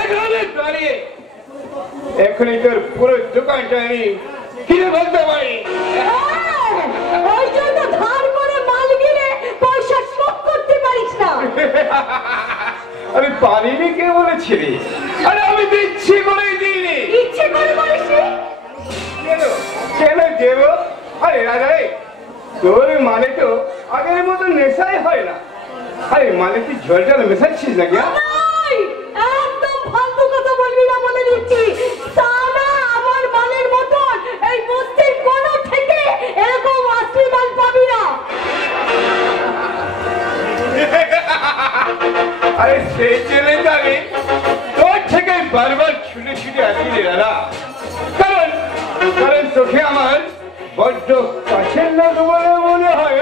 এখানে দাঁড়িয়ে এখনই তোর পুরো দোকানটা আমি কিনে ফেলতে পারি। ওই জন্য ধার করে মাল কিনে পয়সা শোধ করতে পারিস না। আমি পারিনি কে বলেছিলি? আরে আমি তো ইচ্ছে করেই দিইনি। ইচ্ছে করে বলিসনি? কেন কেন দেব? আরে রাজা রে, তোর মানে তো আগের মতো নেশাই হয় না। আরে মানে তুই ঝোল ঝাল মেশাচ্ছিস নাকি? একদম ফালতু কথা বলবি না বলে দিচ্ছি। সারা আমার মালের মতন এই বস্তির কোন থেকে এরকম আসলি মাল পাবি না। আরে সেই চ্যালেঞ্জ আমি তোর থেকে বারবার ছুটে ছুটে আসি রে দাদা। কারণ কারণ তোকে আমার বড্ড কাছের লোক বলে মনে হয়।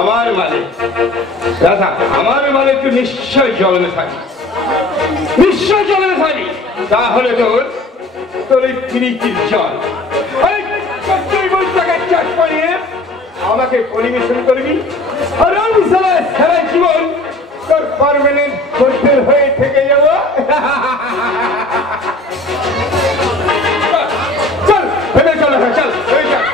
আমার মানে দাদা, আমার মানে তুই নিশ্চয় জলে থাকি, নিশ্চয় জলে থাকি। তাহলে তোর তোর এই ফিরিচির জল টাকার চাষ করিয়ে আমাকে পরিবেশন করবি, আর আমি সারা জীবন তোর পার্মানেন্ট খদ্দের হয়ে থেকে যাব। চল ভেবে চল, চল চল।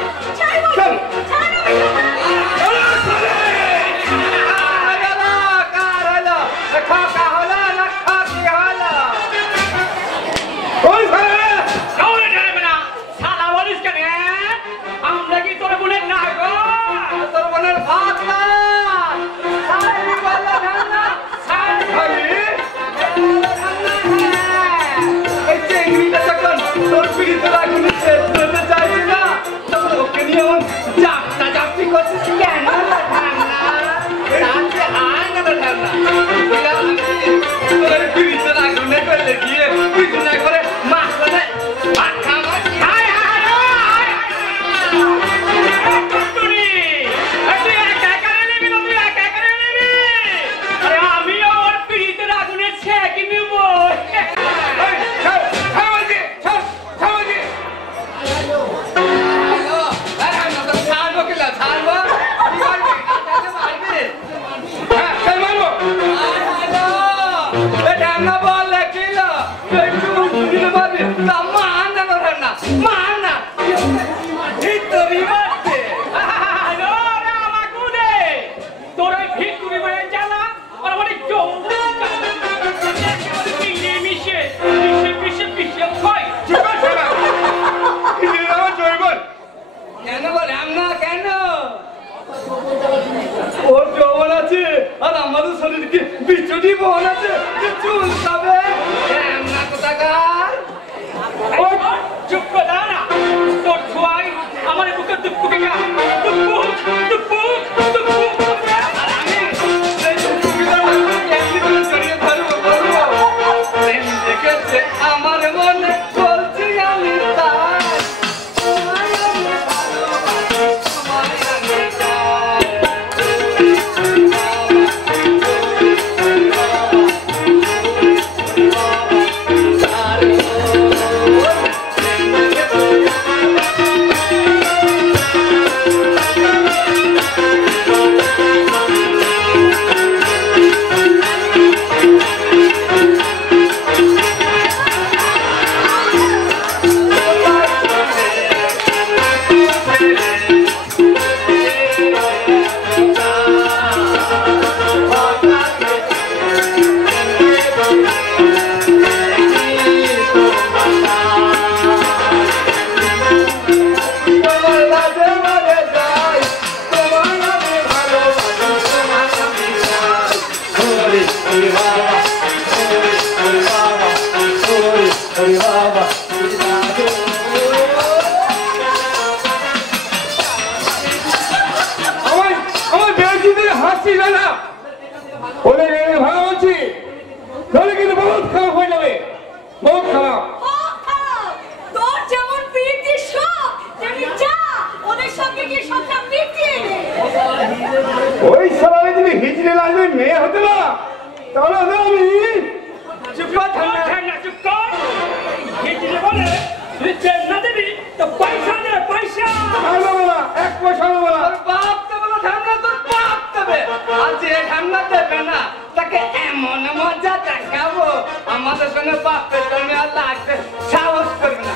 आज ये ढंगा दे ना ताकि এমন মজা দেখাবো আমাদের কোনো বাপের জমি আর লাগবে সাহস করবে না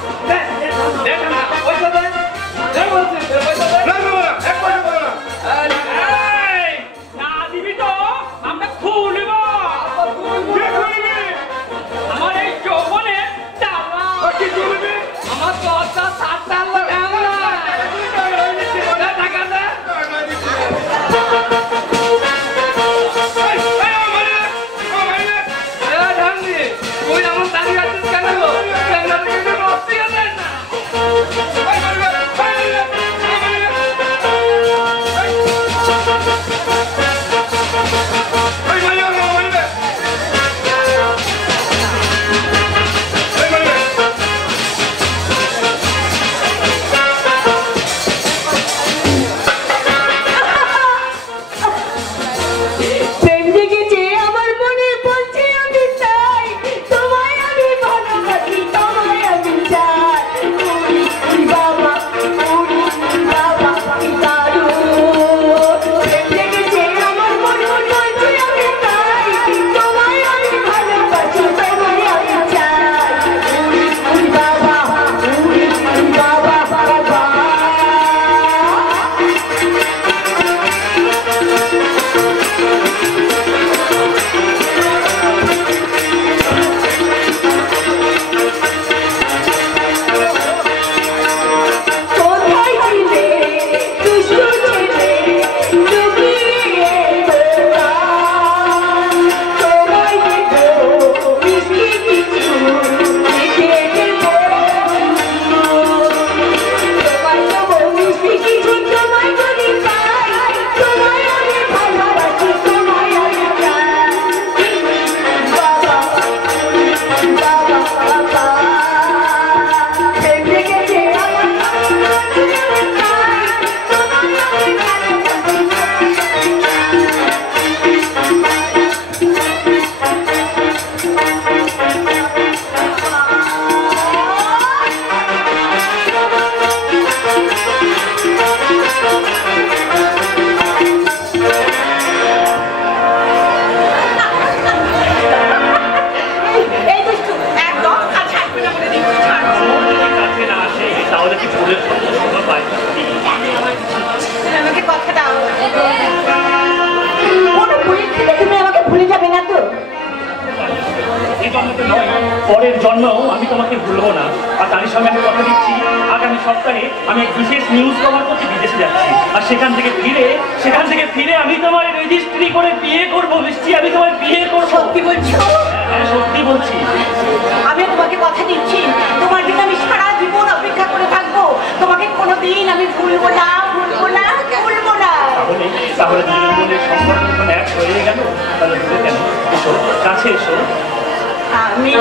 দেখো না পয়সা দেয় না দিবি তো আমরা খুলব আমার এই যৌবনে আমার দশটা সাতটা টাকা দেয় তুই আমার দাঁড়িয়ে আছিস কেন বসতে গেলেন না পরের জন্মেও আমি তোমাকে ভুলবো না। আর তারই সঙ্গে আমি কথা দিচ্ছি আগামী সপ্তাহে আমি এক বিশেষ নিউজ কভার করতে বিদেশে যাচ্ছি। আর সেখান থেকে ফিরে আমি তোমার রেজিস্ট্রি করে বিয়ে করবো। মিষ্টি, আমি তোমার বিয়ে করবো। সত্যি বলছো? হ্যাঁ, সত্যি বলছি। আমি তোমাকে কথা দিচ্ছি, তোমার জন্য আমি সারা জীবন অপেক্ষা করে থাকবো। তোমাকে কোনোদিন আমি ভুলবো না। তাহলে দুজনের সম্পর্ক যখন এক হয়ে গেল, তাহলে দূরে কেন? এসো, কাছে এসো। আমি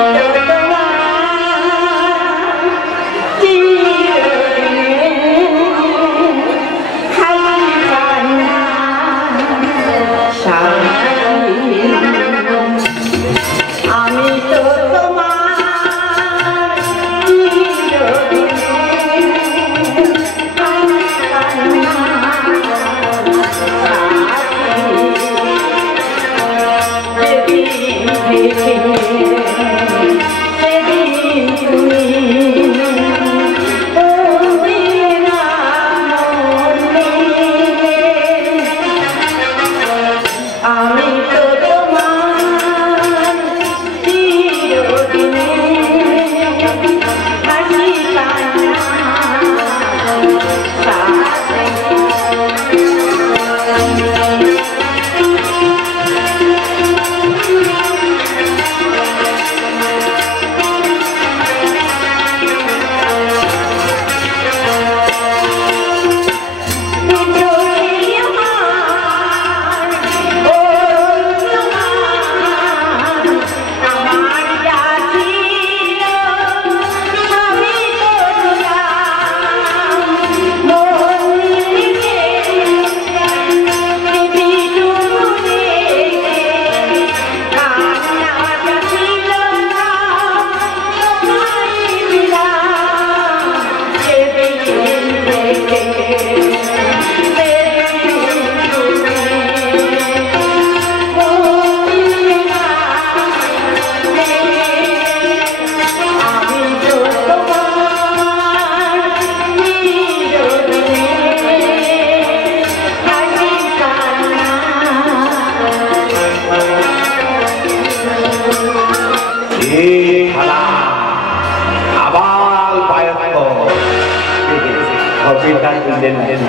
ছবিটা তুলে নেন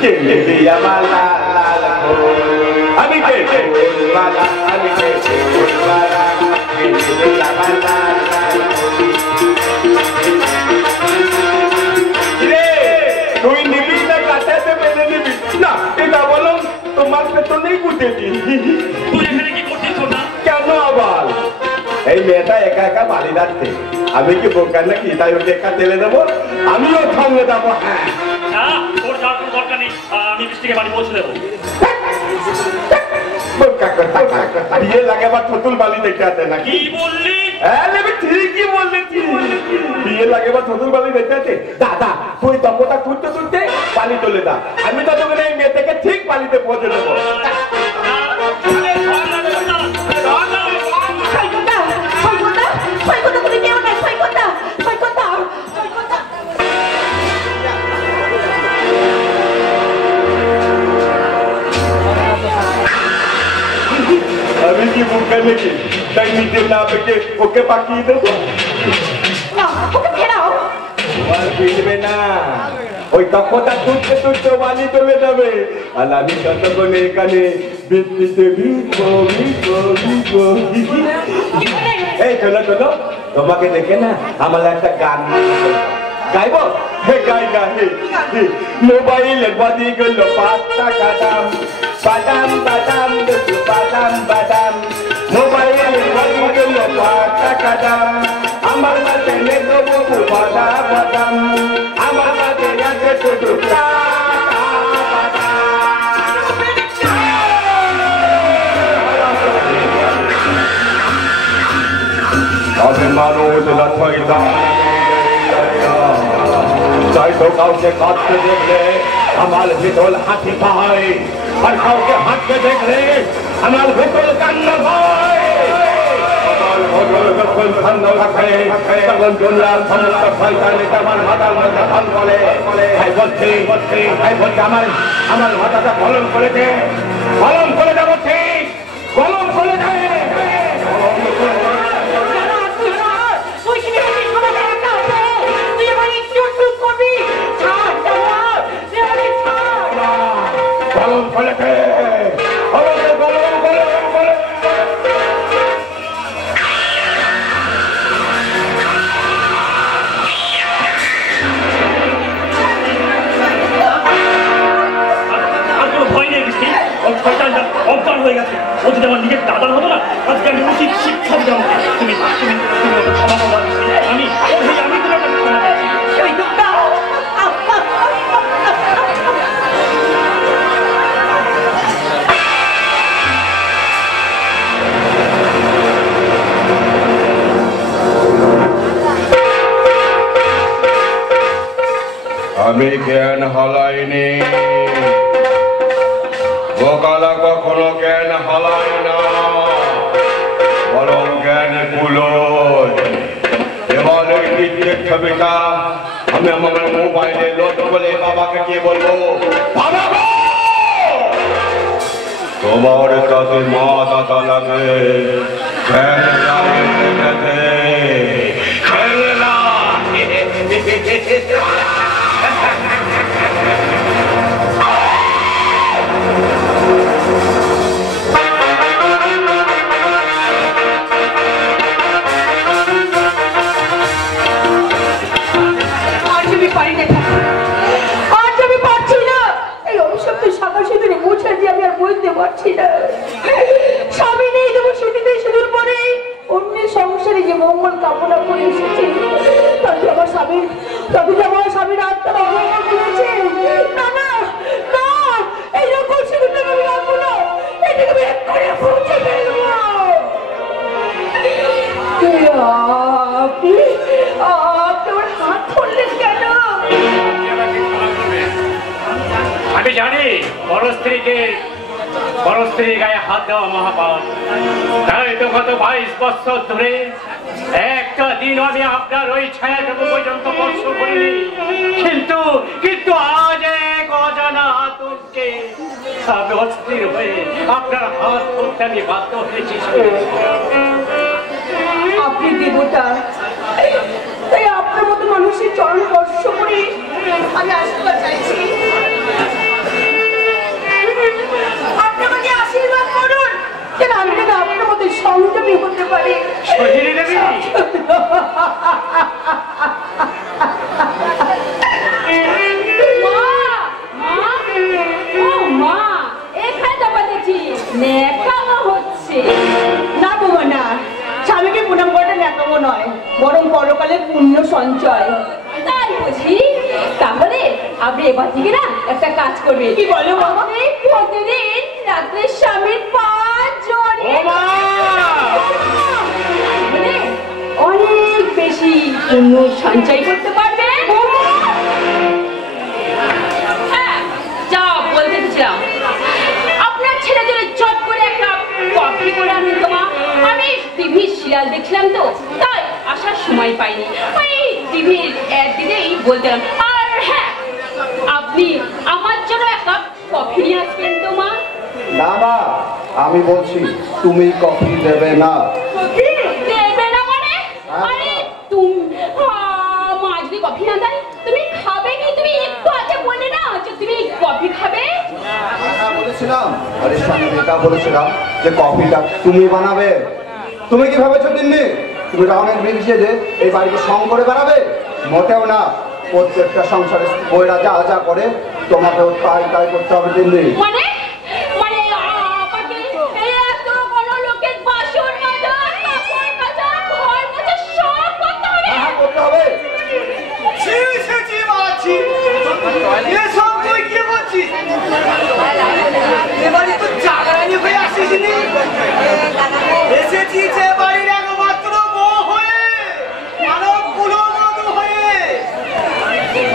কেলে দিয়া মালা লাল আমি কে মালা আমি কে মালা কেলে দিয়া মালা লাল রে তুই নিবি না কাটাতে মেনে নিবি না এটা বলো তোমার পেছনেই গুটে দি তুই এখানে কি করছিস না কেন আবার এই মেয়েটা একা একা বাড়ি যাচ্ছে আমি কি বোকার নাকি তাই ওকে একা তেলে দেবো আমিও সঙ্গে যাবো হ্যাঁ তোর যাওয়ার কোনো দরকার নেই আমি বৃষ্টিকে বাড়ি পৌঁছে দেবো বিয়ে লাগে আবার থতুল বালি দেখে আছে নাকি কি বললি ঠিকই বললেছি বিয়ে লাগে বা থতুল বালি দেখে আছে দাদা তুই দম্পটা তুলতে তুলতে পানি চলে যা আমি তো তোকে এই মেয়ে থেকে ঠিক পানিতে পৌঁছে দেবো আমি কি মুখে নাকি তাই নিজের না পেকে ওকে পাঠিয়ে দেবো ফিরবে না ওই দক্ষতা তুলতে তুলতে বালি চলে যাবে আর আমি যতক্ষণে এখানে বৃত্তিতে ভিজবো এই চলো চলো তোমাকে দেখে না আমার একটা গান গাইব হে গাই গাই মোবাইলের বাদি গেল 5 টাকা দাম বাদাম বাদাম বাদাম বাদাম মোবাইলের বাদি গেল 5 টাকা দাম আমার কাছে নেব বাদাম বাদাম আমার কাছে আছে শুধু মানুষ তাই তো কাউকে কাঁদতে দেখলে আমার ভিতর হাসি পায় আর কাউকে হাঁটতে দেখলে আমার ভিতর কান্না পায় আমার ভোটর যখন ঠান্ড থাকে তখন দুনিয়ার সমস্ত শয়তানি আমার মাথার মধ্যে ফল বলে আমার মাথাটা কলম করে দে কলম করে দেবো ঠিক কলম করে দে অজ্ঞান হয়ে গেছে ও যদি আমার নিজের দাদার হতো না আজকে আমি উচিত শিক্ষা দিতাম তুমি ক্ষমা করো আমি আমি জ্ঞান হালাইনি গোকালা কখনো জ্ঞান হালায় না বরং জ্ঞান কুলোয় এবার ওই দ্বিতীয় ছবিটা আমি আমার মোবাইলে লোড বলে বাবাকে গিয়ে বলবো বাবা তোমার কাছে মা দাদা লাগে স্বামী নেই দেবো সেদিনে সেদিন পরে অন্যের সংসারে যে মঙ্গল কামনা করে এসেছে তাতে আমার স্বামীর আত্মার অবমান করেছে না না না এইরকম সেদিনটা আমি রাখবো না এটাকে আমি এক করে পৌঁছে ফেলবো আপনি আমার হাত ধরলেন কেন আমি জানি বড় স্ত্রীর গায়ে হাত দেওয়া মহাপাপ তাই তো গত 22 বছর ধরে একটা দিন আমি আপনার ওই ছায়াটুকু পর্যন্ত স্পর্শ করিনি কিন্তু আজ এক অজানা আতঙ্কে আমি অস্থির হয়ে আপনার হাত ধরতে আমি বাধ্য হয়েছি আপনি দেবতা তাই আপনার মতো মানুষের চরণ স্পর্শ করে আমি আশীর্বাদ চাইছি। আপনি আমাকে আশীর্বাদ করুন যেন আমি যেন আপনার মতো সংযমী হতে পারি। না বৌমা না, স্বামীকে প্রণাম করাটা ন্যাকামো নয়, বরং পরকালে পুণ্য সঞ্চয়। তাই বুঝি? তাহলে আপনি এবার থেকে না একটা কাজ করবে। কি বলো বাবা? প্রতিদিন রাত্রে স্বামীর পা জড়িয়ে অনেক বেশি পুণ্য সঞ্চয় করতে পারবে। হ্যাঁ, যা বলতে চাইছিলাম, আপনার ছেলে যদি চট করে একটা কফি করে আনি তো মা। আমি টিভির সিরিয়াল দেখছিলাম তো, তাই আসার সময় পাইনি। ওই টিভির অ্যাড দিলেই বলতাম। আর হ্যাঁ, আপনি আমার জন্য এক কাপ কফি নিয়ে আসবেন তো মা। না মা, আমি বলছি তুমি কফি দেবে না। দেবে না মানে? আরে তুমি মা যদি কফি না দেয় তুমি খাবে কি? তুমি একটু আগে বললে না যে তুমি কফি খাবে। বলেছিলাম, আরে স্বামী এটা বলেছিলাম যে কফিটা তুমি বানাবে। তুমি কি ভেবেছো দিননি তুমি রাউনের বিদেশে যে এই বাড়িতে সং করে বানাবে? মোটেও না। প্রত্যেকটা সংসারে বইরা যা যা করে তোমাকেও তাই তাই করতে হবে দিননি। মানে মানে আমাকে এত বড় লোকের বাসন মাজা, কাপড় কাচা, ঘর মোছা সব করতে হবে? হ্যাঁ করতে হবে। এসব তুই কি বলছিস? এবারে তো চাকরানি হয়ে আসিস নি, এসেছিস এ বাড়ির একমাত্র বউ হয়ে, মানব কুলবধূ হয়ে।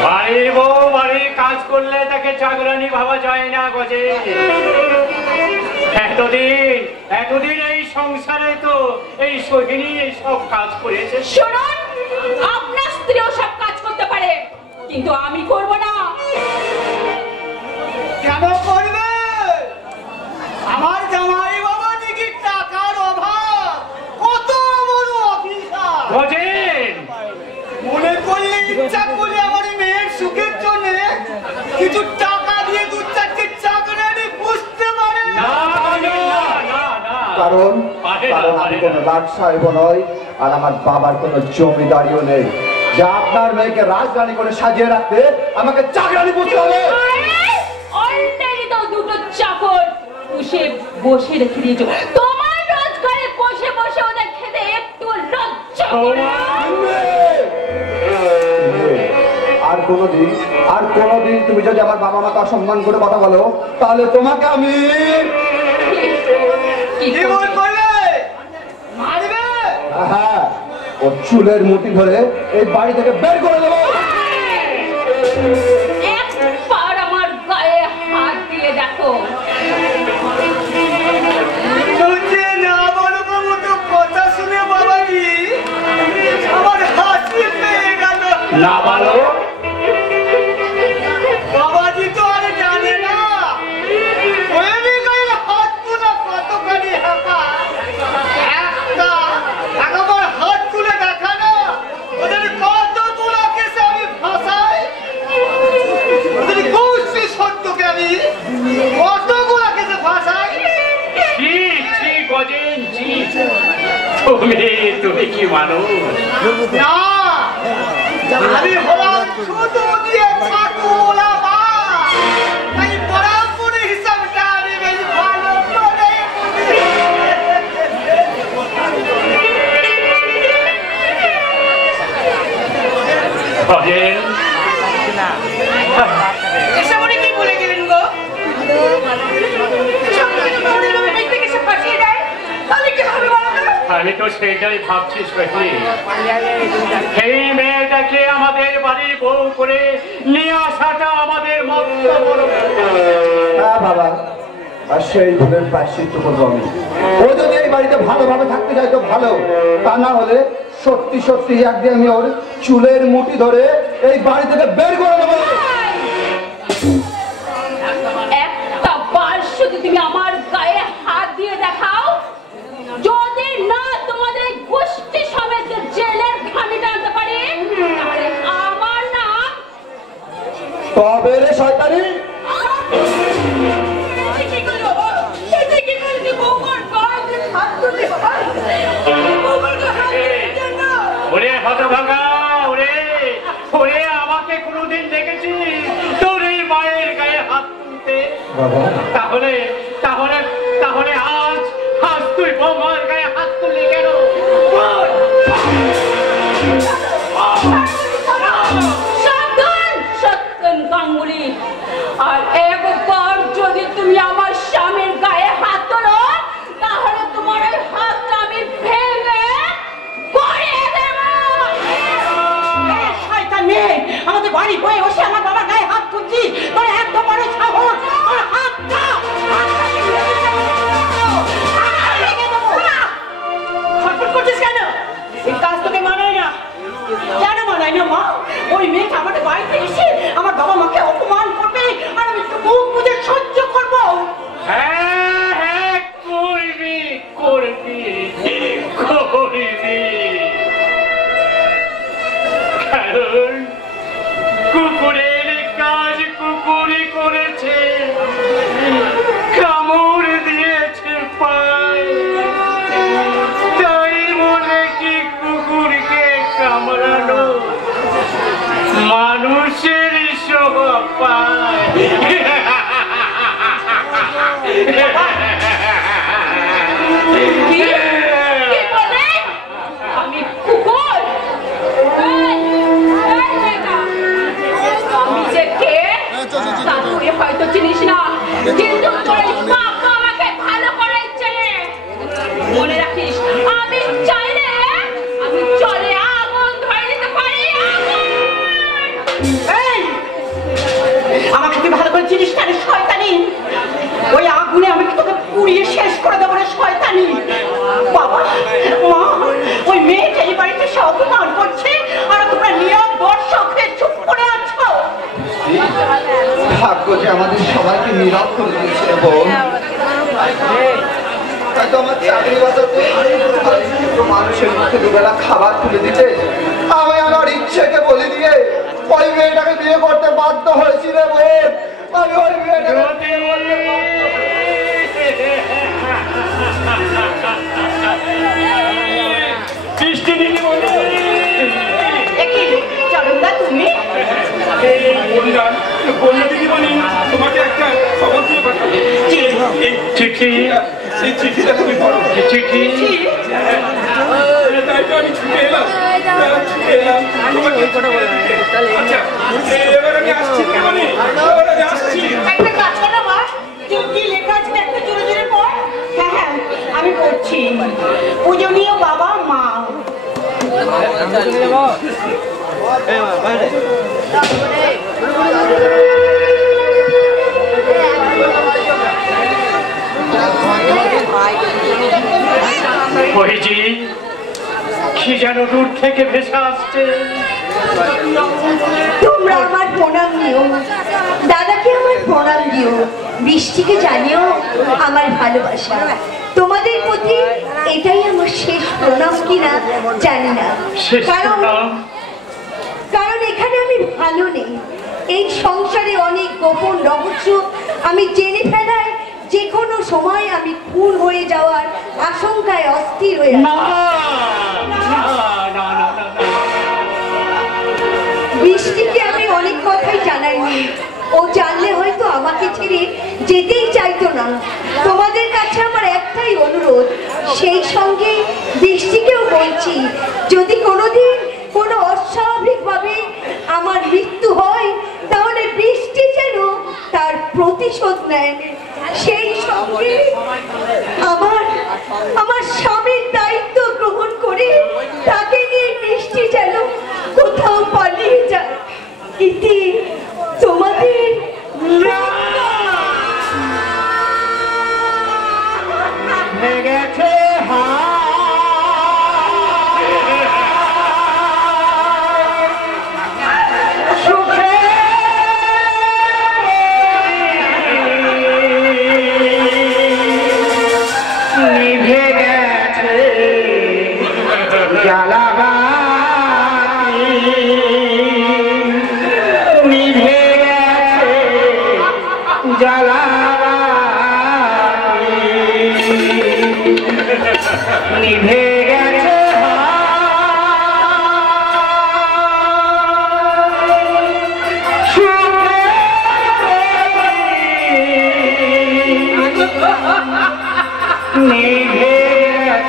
বাড়ির বউ বাড়ির কাজ করলে তাকে চাকরানি ভাবা যায় না গজে। এতদিন এই সংসারে তো এই সোহিনী এই সব কাজ করেছে। শুনুন, আপনার স্ত্রীও সব কাজ করতে পারে, কিন্তু আমি করব না। কেন করবে? আমার জামাই বাবা দেখি টাকার অভাব, কত বড় অফিসার। গজেন মনে করলে ইচ্ছা করলে আমার মেয়ের সুখের জন্য কিছু টাকা দিয়ে দু চারটে চাকরানি বুঝতে পারে না না না না, কারণ পারে না, কারণ আমি পারে কোনো না। লাট সাহেব নই, আর আমার বাবার কোনো জমিদারিও নেই যা আপনার মেয়েকে রাজরানী করে সাজিয়ে রাখতে আমাকে চাকরানি বুঝতে হবে। অলরেডি তো দুটো চাকর বসে রেখে দিয়েছো। তোমার রোজগারে বসে বসে ওদের খেতে একটু লজ্জা করে না? আর কোনোদিন তুমি যদি আমার বাবা মাকে অসম্মান করে কথা বলো তাহলে তোমাকে আমি কি কি বল করলে মারবে? হ্যাঁ ওর চুলের মুঠি ধরে এই বাড়ি থেকে বের করে দেবো। একবার আমার গায়ে হাত দিয়ে দেখো। তুই না বলবো মতো কথা শুনে বাবাজি আমার হাসি পেয়ে গেল। না ভালো বাবাজি তো আর জানে না ওই গায়ে হাত তুলে কতখানি হাঁকা। একবার হাত তুলে দেখা না ওদের কত তোলা কেসে আমি ফাঁসাই, ওদের কৌশি সত্যকে আমি কতগুলা কেসে ফাঁসাই। ছি ছি গজেন ছি। তুমি কি মানুষ? না আমি হলাম শুধু দিয়ে ছাতুলা মা, তাই বরাবর হিসাবটা আমি বেশ ভালো করে গজেন এসব উনি কি বলে গেলেন গো? তাহলে কি হবে বলো তো? আমি তো সেইটাই ভাবছি সোহিনী, এই মেয়েটাকে আমাদের বাড়ির বউ করে নিয়ে আসাটা আমাদের মস্ত বড়। হ্যাঁ বাবা, আর সেই ভুলের প্রায়শ্চিত্ত করবো আমি। ও যদি এই বাড়িতে ভালোভাবে থাকতে চাই তো ভালো, তা না হলে সত্যি সত্যি একদিন আমি ওর চুলের মুঠি ধরে এই বাড়ি থেকে বের করে দেবো। একটা বার শুধু তুমি আমার গায়ে হাত দিয়ে দেখাও, যদি না তোমাদের গোষ্ঠী সমেত জেলের ঘানি টানতে পারি তাহলে তবে রে শয়তানি ওরে হতভাগা, ওরে ওরে আমাকে কোনোদিন দেখেছিস তোর এই মায়ের গায়ে হাত তুলতে? তাহলে তাহলে তাহলে আজ আজ তুই বৌমার গায়ে হাত তুললি কেন? সাবধান সত্যেন গাঙ্গুলি, আর একবার যদি তুমি আমার স্বামীর গায়ে হাত তোলো তাহলে তোমার ওই হাতটা আমি ভেঙে গড়িয়ে দেব। শয়তান মেয়ে, আমাদের বাড়ি বয়ে বসে আমার বাবার গায়ে হাত তুলছিস? তোর এত বড় সাহস, তোর হাতটা ছটফট করছিস কেন? এই কাজ তোকে মানায় না। কেন মানায় না মা? ওই মেয়েটা আমাদের বাড়িতে এসে আমার বাবা মাকে অপমান করবে আর আমি মুখ বুঝে সহ্য করবো? হ্যাঁ হ্যাঁ করবি করবি করবি, কারণ কুকুরের কাজ কুকুরই করেছে, কামড় দিয়েছে পায়, তাই বলে কি কুকুরকে কামড়ানো মানুষের শোভা পায়? কি বলে? আমি কুকুর? আমি যে কে তা তুই হয়তো চিনিস না, কিন্তু তোর এই বাবা আমাকে ভালো করে চেনে। মনে রাখিস, আমি চাইলে আমি জলে আগুন ধরে দিতে পারি। এই, আমাকে তুই ভালো করে চিনিস না রে শয়তানি? ওই আগুনে আমি কি তোকে পুড়িয়ে শেষ করে দেবো রে শয়তানি? বাবা মা, ওই মেয়েটা এই বাড়িতে সে অপমান করছে আর তোমরা নীরব দর্শক হয়ে চুপ করে আছো। ভাগ্য যে আমাদের সবাইকে নীরব করে দিয়েছে বোন। হয়তো আমার চাকরি বাঁচাতে মানুষের মুখে দুবেলা খাবার তুলে দিতে আমি আমার ইচ্ছেকে বলে দিয়ে ওই মেয়েটাকে বিয়ে করতে বাধ্য হয়েছি রে বোন। আমি ওই মেয়েটাকে বিয়ে করতে বাধ্য বৃষ্টি দিদি বলে চালুদা তুমি? বন্যা দিদি বলি তোমাকে একটা খবর দিয়ে পাঠাবো। চিঠি, সেই চিঠিটা তুমি পড়ো। চিঠি তাই তো আমি ছুটে এলাম তোমাকে আচ্ছা এবার আমি আসছি মানে এবার আমি আসছি। একটা কাজ করো মা, কি লেখা আছে একটা জোরে জোরে পড়। হ্যাঁ হ্যাঁ আমি পড়ছি। পূজনীয় বাবা মা, ওইজি কি যেন দূর থেকে ভেসে আসছে। তোমরা আমার প্রণাম দিও, দাদাকে আমার প্রণাম দিও, বৃষ্টিকে জানিও আমার ভালোবাসা। তোমাদের প্রতি এটাই আমার শেষ প্রণাম কিনা জানি না, কারণ এখানে আমি ভালো নেই। এই সংসারে অনেক গোপন রহস্য আমি জেনে ফেলায় যে কোনো সময় আমি খুন হয়ে যাওয়ার আশঙ্কায় অস্থির হয়ে বৃষ্টিকে আমি অনেক কথাই জানাইনি। ও জানলে হয়তো আমাকে ছেড়ে যেতেই চাইতো না। তোমাদের কাছে আমার একটাই অনুরোধ, সেই সঙ্গে বৃষ্টিকেও বলছি, যদি কোনোদিন কোনো অস্বাভাবিকভাবে আমার মৃত্যু হয় তাহলে বৃষ্টি যেন তার প্রতিশোধ নেয়। সেই সঙ্গে আমার স্বামীর দায়িত্ব গ্রহণ করে তাকে নিয়ে বৃষ্টি যেন কোথাও পালিয়ে যায়। ইতি তোমাদের গেছে সুখে নিভে গেছে জ্বালাবাতি, নিভে গেছে নিভে গেছে নিভে গেছে নিভে গেছে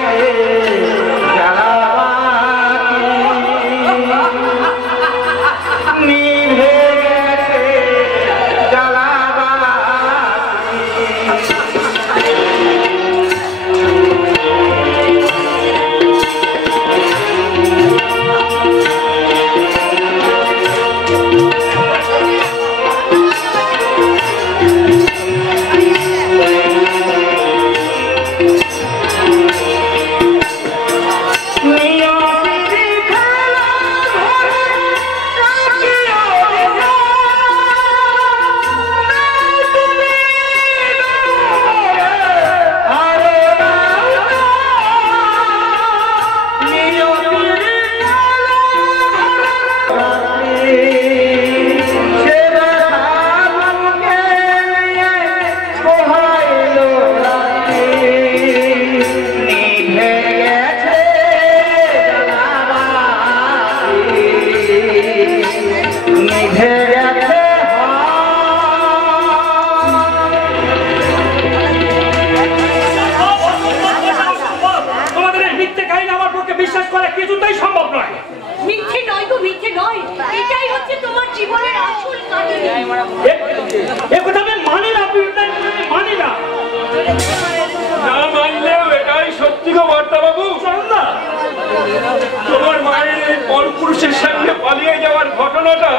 তোমার মায়ের এই পরপুরুষের সঙ্গে পালিয়ে যাওয়ার ঘটনাটা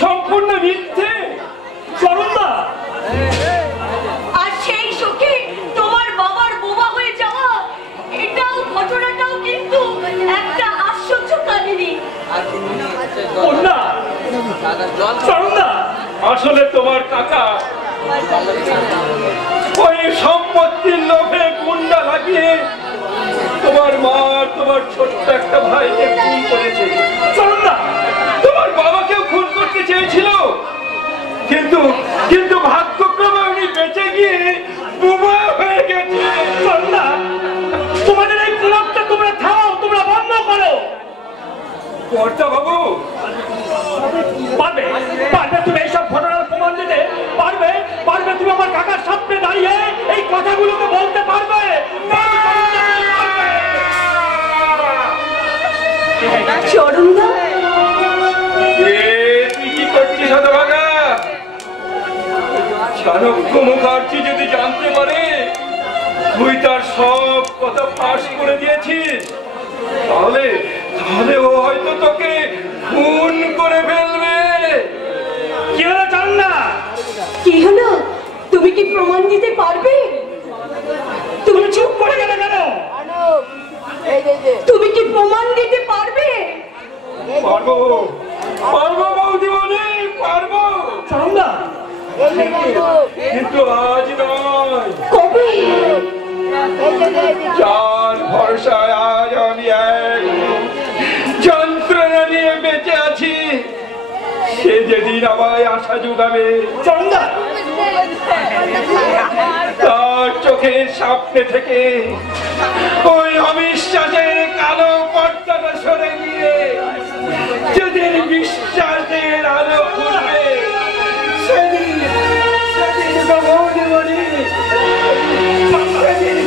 সম্পূর্ণ মিথ্যে। চরণদা, আর সেই শোকে তোমার বাবার বোবা হয়ে যাওয়া, এটাও ঘটনাটাও কিন্তু একটা আশ্চর্য কাহিনী। চরণদা, আসলে তোমার কাকা ওই সম্পত্তির লোভে গুন্ডা লাগিয়ে তোমার মা তোমার ছোট্ট একটা ভাইকে খুন করেছে। চরণদা, তোমার বাবাকেও খুন করতে চেয়েছিল, কিন্তু কিন্তু ভাগ্যক্রমে উনি বেঁচে গিয়ে বোবা হয়ে গেছে। চরণদা, তোমাদের এই কুলকটা তোমরা থামাও, তোমরা বন্ধ করো। কর্তা বাবু, পারবে পারবে তুমি এইসব ঘটনার প্রমাণ দিতে পারবে? পারবে তুমি আমার কাকার সামনে দাঁড়িয়ে এই কথাগুলোকে বলতে পারবে? চরণদা, তুই কি করছিস হতভাগা? চাণক্য মুখার্জি যদি জানতে পারে তুই তার সব কথা ফাঁস করে দিয়েছিস, তাহলে তাহলে ও হয়তো তোকে খুন করে ফেলবে। কি হলো চরণদা? কি হলো? তুমি কি প্রমাণ দিতে পারবে? তুমি চুপ করে গেলে কেন? তুমি কি প্রমাণ দিতে পারবে? পারবো, পারবো বৌদিমণি, পারবো। চরণদা, কিন্তু আজ নয়। কবে? যার ভরসায় আজ আমি এক যন্ত্রণা নিয়ে বেঁচে আছি, সে যেদিন আমায় আশা যোগাবে, চরণদা, তার চোখের সামনে থেকে ওই অবিশ্বাসের কালো পর্দাটা সরে গিয়ে যেদিন বিশ্বাসের আলো ফুটবে, সেদিন সেদিন বৌদিমণি, সেদিন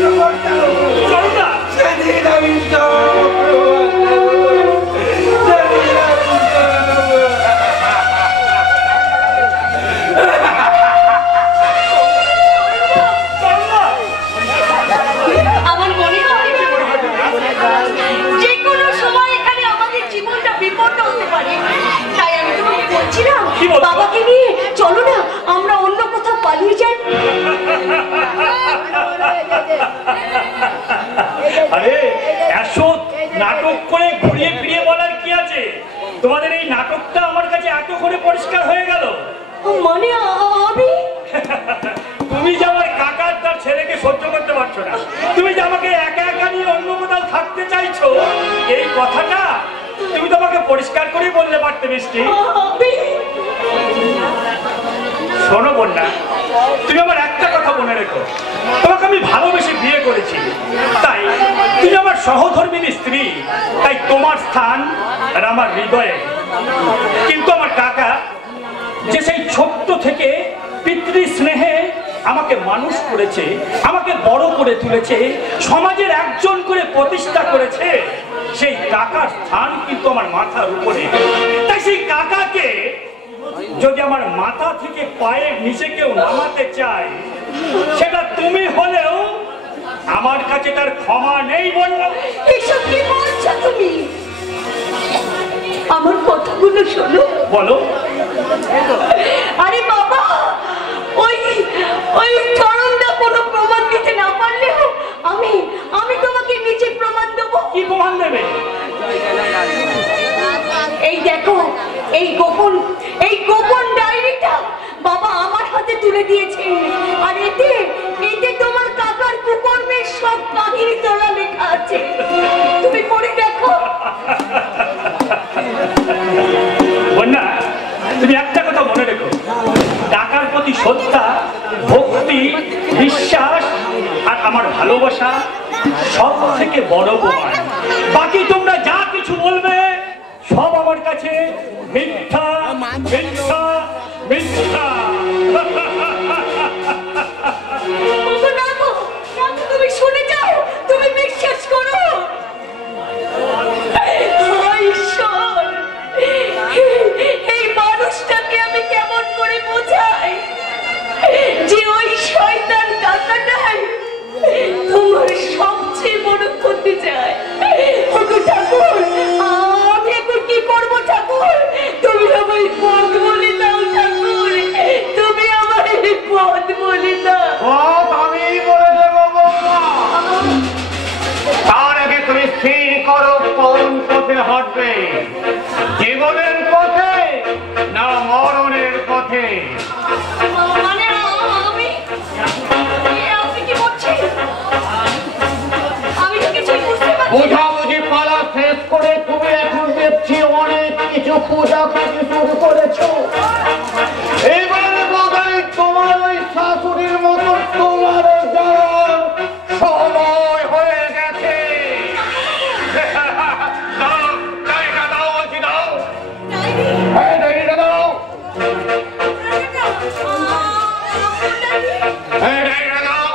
সেদিন আমি সব আমার মনে হয় যে কোনো সময় এখানে আমাদের জীবনটা বিপন্ন হতে পারে। তাই আমি তোমাকে বলছিলাম, বাবাকে নিয়ে চলো না আমরা অন্য কোথাও পালিয়ে যাই। আরে এসো নাটক করে ঘুরিয়ে ফিরিয়ে বলার কি আছে? তোমাদের এই নাটকটা আমার কাছে এত করে পরিষ্কার হয়ে গেল। মানে আমি তুমি যে আমার কাকার তার ছেলেকে সহ্য করতে পারছো না, তুমি যে আমাকে একা একা নিয়ে অন্য কোথাও থাকতে চাইছো, এই কথাটা তুমি তো আমাকে পরিষ্কার করে বলতে পারতে মিষ্টি। শোনো বন্যা, তুমি আমার একটা কথা মনে রেখো, তোমাকে আমি ভালোবেসে বিয়ে করেছি, তাই তুমি আমার সহধর্মিনী স্ত্রী, তাই তোমার স্থান আর আমার হৃদয়ে। কিন্তু আমার কাকা যে সেই ছোট্ট থেকে পিতৃ স্নেহে আমাকে মানুষ করেছে, আমাকে বড় করে তুলেছে, সমাজের একজন করে প্রতিষ্ঠা করেছে, সেই কাকার স্থান কিন্তু আমার মাথার উপরে। তাই সেই কাকাকে যদি আমার মাথা থেকে পায়ের নিচে কেউ নামাতে চায়, সেটা তুমি হলেও আমার কাছে তার ক্ষমা নেই। বললো এসব কি বলছো তুমি? আমার কথাগুলো শোনো। বলো। আরে বাবা, ওই ওই চরণদা কোনো প্রমাণ দিতে না পারলেও আমি তোমাকে নিচে প্রমাণ দেবো। কি প্রমাণ দেবে? এই দেখো, এই গোপন ডায়েরিটা বাবা আমার হাতে তুলে দিয়েছে, আর এতে তোমার কাকার কুকর্মের সব কাহিনী তোলা লেখা আছে। তুমি পড়ে দেখো। বন্যা, তুমি একটা কথা মনে রেখো, টাকার প্রতি শ্রদ্ধা, ভক্তি, বিশ্বাস আর আমার ভালোবাসা সব থেকে বড় প্রমাণ। বাকি তোমরা যা কিছু বলবে সব আমার কাছে মিথ্যা মিথ্যা মিথ্যা। তুমি শুনে যাও, তুমি বিশ্বাস করো। ঈশ্বর, এই মানুষটাকে আমি কেমন করে বোঝাই যে ওই শয়তান টাকাটাই তোমার সবচেয়ে বড় ক্ষতি চায়। ঠাকুর, আমি এখন কি করবো ঠাকুর? তুমি আমায় পথ বলে দাও ঠাকুর, তুমি আমায় পথ বলে দাও। আমি বলে দেবো বৌমা। তার আগে তুমি স্থির করো কোন পথে হাঁটবে, জীবনের পথে না মরণের পথে। মানে আমি কি বলছি? আমি তো কিছুই বুঝতে পারছি না। বুঝাবুঝি পালা শেষ করে তুমি এখন দেখছি অনেক কিছু খোঁজাখুঁজি শুরু করেছো। এবার বোধহয় তোমার ওই শাশুড়ির মতো তোমার যাওয়ার সময় হয়ে গেছে। দাও, ডায়েরিটা দাও বলছি, দাও। হ্যাঁ, ডায়েরিটা দাও। হ্যাঁ, ডায়েরিটা দাও।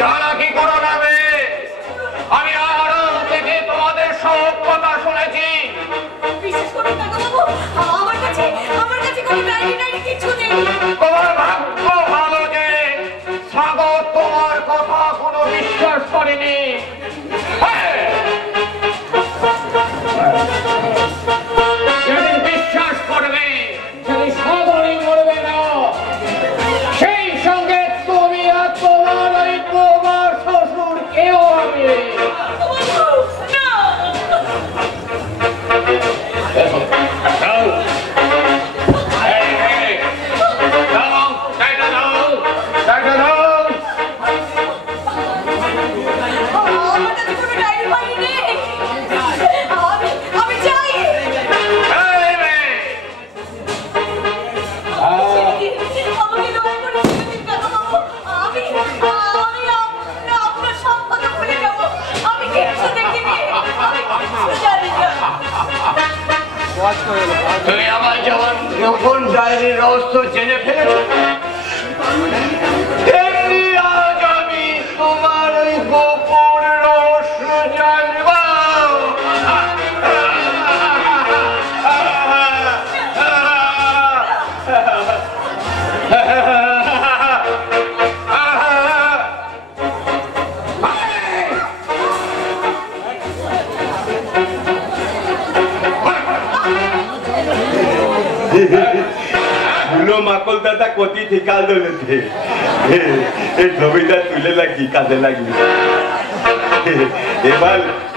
যারা কি করো নামে আমি আরব থেকে তোমাদের সব কথা শুনেছি। বিশেষ করে কাকাবাবু, আমার কাছে কোনো ডায়েরি কিছু নেই। তোমার ভাগ্য ভালো যে স্বাগত তোমার কথা কোনো বিশ্বাস করেনি। যেদিন বিশ্বাস করবে সেদিন সাগরই মরবে না, সেই সঙ্গে তুমি আর তোমার ওই তোমার শ্বশুর কেউ হবে। তুমি আমার যেমন গোপন ডায়েরির রহস্য জেনে ফেলেছ, তেমনি আজ আমি তোমার ওই গোপন রহস্য জানব। মাকল দাদা কতি ঠিকাল দলেছে, এই জমিটা তুলে লাগি কাজে লাগবে।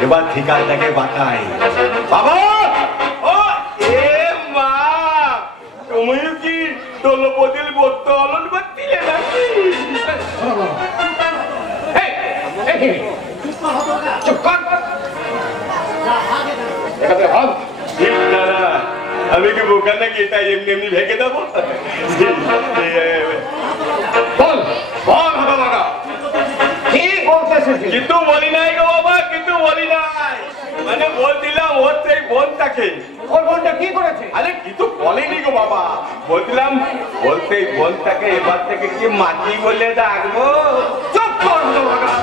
এবার ঠিকালটাকে বাঁকাই। বাবা, ও এ মা, তুমিও কি দলবদিল বলতে অলন বাতিলে নাকি? চুপ কর। আমি কি বোকা নাকি? তাই এমনি এমনি ভেঙে দেবো? বল বল, কি বলতে এসেছে। কিন্তু বলি নাই গো বাবা, কিন্তু বলি নাই, মানে বলছিলাম ওর সেই বোনটাকে। ওর বোনটা কি করেছে? আরে কিছু বলেনি গো বাবা, বলছিলাম বলতে বোনটাকে এবার থেকে কি মাটি বলে ডাকবো। চুপ কর হতভাগা,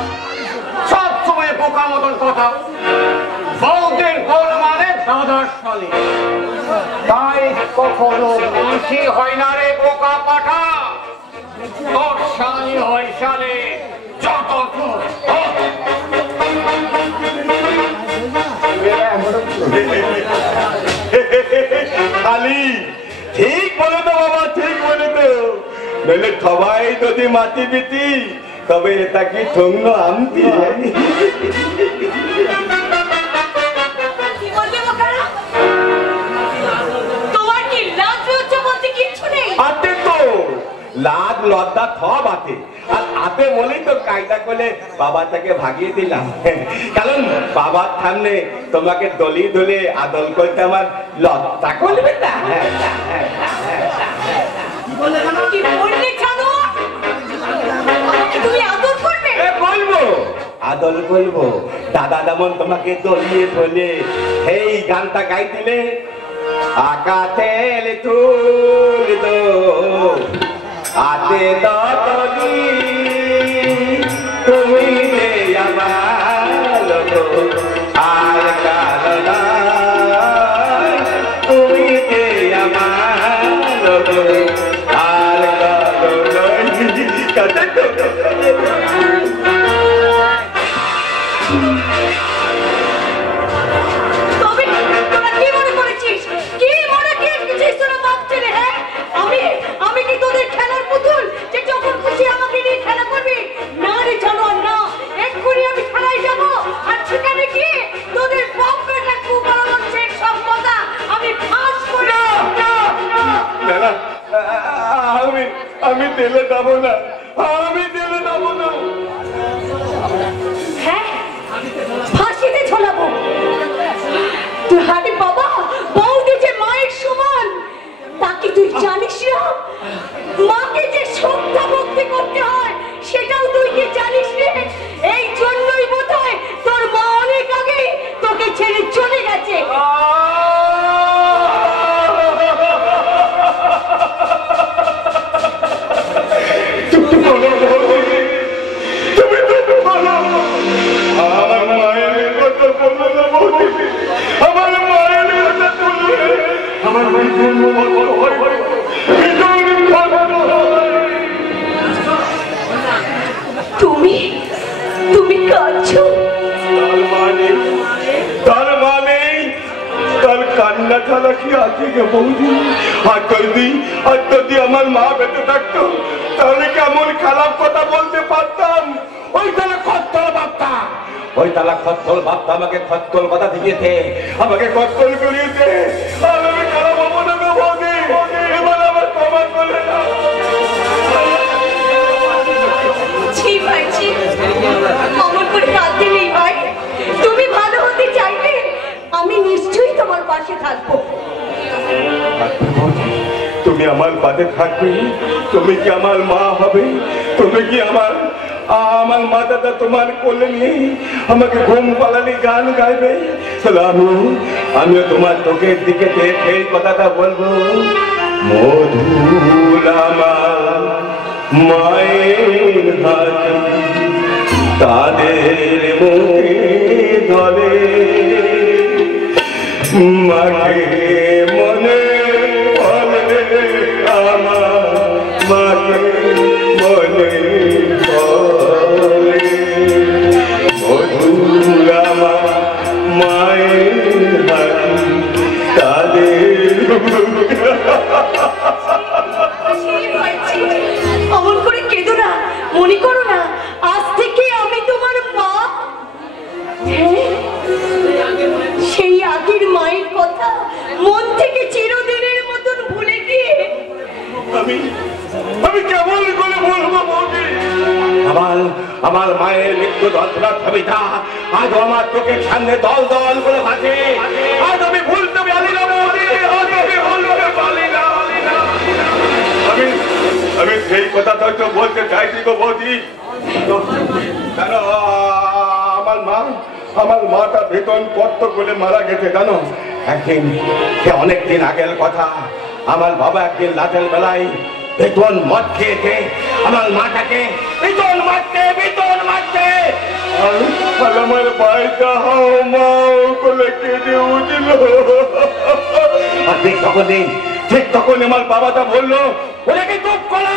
সব সময় বোকা মতন কথা। বউদের বোন মানে দাদার শালি, তাই কখনো মাসি হয় না রে বোকা পাঠা। তোর শালি হয় শালে, যত খালি ঠিক বলে তো বাবা, ঠিক বলে তো। নইলে সবাই যদি মাটি বিতি তবে এটা কি ঠঙ্গ আমতি। তোমার কি লাজ লজ্জা বলতে কিচ্ছু নেই? আতে তো লাজ লজ্জা সব আছে, আর আতে বলেই তো কায়দা করে বাবাটাকে ভাগিয়ে দিলাম। কারণ বাবার সামনে তোমাকে দলি দলে আদল করতে আমার লজ্জা করবে না। কি বললে জানো? আমাকে তুমি আদর করবে? বলবো, আদল বলবো। দাদা যেমন তোমাকে দলিয়ে ধরে এই গানটা গাইছিলে, আকাশের তুল দো আতে দলি তুমি আমার আর কাল তুমি আমার আর কাল তবে তোরা কি মনে করেছিস? কি মনে করেছিস তোরা ভাবছিস রে? হ্যাঁ, আমি কি তোদের খেলার পুতুল যে যখন খুশি আমাকে নিয়ে খেলা করবি? না রে জানোয়ার না, এক্ষুনি আমি খেলায় যাব, আর সেখানে গিয়ে তোদের পকেটে কুপরামর্শের সব কথা আমি ফাঁস করে আমি তেলে যাবো না, আমি তেলে যাবো না। হ্যাঁ, ফাঁসিতে ঝোলাবো। আরে বাবা, বউদি যে মায়ের সমান, তাকে তুই জানিস না? মাকে যে শ্রদ্ধা ভক্তি করতে হয় সেটাও তুই কি জানিস রে? এই জন্যই বোধহয় তোর মা অনেক আগে তোকে ছেড়ে চলে গেছে। আমার মায়ের কথা বললো না বৌদি, আমার মায়ের কথা বললো, আমার ভীষণ তুমি কাঁদছো? তার মানে তার কান্না ছাড়া কি আছে গে বৌদি? আর যদি আমার মা বেঁচে থাকতো তাহলে কেমন খারাপ কথা বলতে পারতাম? ওই তারা খত্তল বাপ্তা, ওই তারা খত্তল বাপ্তা আমাকে খত্তল কথা দিয়েছে, আমাকে খত্তল করিয়েছে। আর আমি খারাপ হবো না গো বৌদি, এবার আমার ক্ষমা করে দাও। ছি ভাই, ছি, অমন করে কাঁদতে নেই ভাই। তুমি ভালো হতে চাইলে আমি নিশ্চয়ই তোমার পাশে থাকবো। তুমি আমার পাশে থাকবে, তুমি কি আমার মা হবে? তুমি কি আমার মাথাটা তোমার কোলে নিয়ে আমাকে ঘুম পালানি গান গাইবে? আমিও তোমার চোখের দিকে দেখে এই কথাটা বলবো, মধুর আমার মায়ের হাত তাদের মুখে ধরে মাকে মনে পড়ে, আমার মাকে মনে পড়ে, মধুর আমার মায়ের হাত তাদের অমন করে কেঁদো না, মনে করো না আজ থেকে আমি তোমার মা। সেই আগের মায়ের কথা মন থেকে চিরদিনের মতন ভুলে গিয়ে আমি কেমন করে বলবো বৌদি? আমার মায়ের মৃত্যু যন্ত্রণা ছবিটা আজ আমার চোখের সামনে দল দল করে ভাসে। আজ আমি ভুলতে পারি না বৌদি, আজ আমি ভুলতে পারি না। আমি সেই কথা তো বলতে চাইছি গো বৌদি, আমার মাটা বেতন কত করে মারা গেছে জানো? একদিন অনেকদিন আগের কথা, আমার বাবা একদিন রাতের বেলায় বেতন মদ খেয়েছে, আমার মাটাকে বেতন মারতে আমার ভাইটা হাও মাও করে কেঁদে উঠল। আর ঠিক তখন আমার বাবাটা বললো, ওদেরকে চুপ করা,